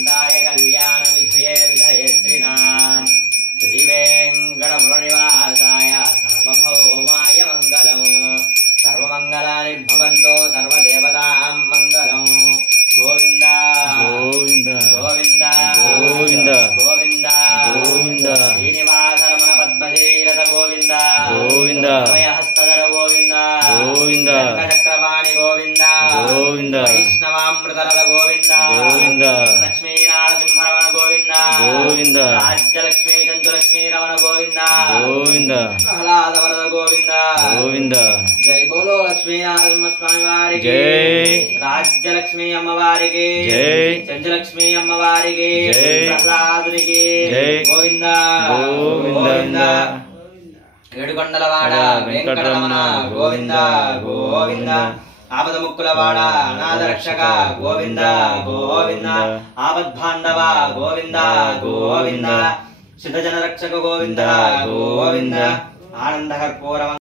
कान्ताय कल्याण विधये विधयेत्रिणाम् श्रीवेङ्कटपुरनिवासाय सार्वभौमाय मङ्गलम् सर्वमङ्गलानि भवन्तो सर्वदेवतां मङ्गलम् गोविन्द गोविन्द गोविन्द गोविन्द गोविन्द गोविन्द श्रीनिवासरमण पद्मशीरत गोविन्द गोविन्द अभयहस्तधर गोविन्द गोविन्द चक्रपाणि गोविन्द गोविन्द वैष्णवामृतरथ गोविन्द गोविन्द लक्ष्मीनारसिंहरमण गोविन्द गोविन्द राज्यलक्ष्मी चंचुलक्ष्मी रमण गोविन्द गोविन्द प्रह्लादवरद गोविन्द गोविन्द जय बोलो लक्ष्मी नारसिंह स्वामी वारिकी जय राज्यलक्ष्मी अम्मवारिकी जय चंचुलक्ष्मी अम्मवारिकी जय प्रह्लादुनिकी जय गोविन्द गोविन्द ఏడుకొండలవాడ వెంకటరమణ గోవింద గోవింద ఆపదముక్కులవాడ అనాథరక్షక గోవింద గోవింద ఆపద్బాంధవ గోవింద గోవింద సిద్ధజన రక్షక గోవింద గోవింద ఆనందకర్పూర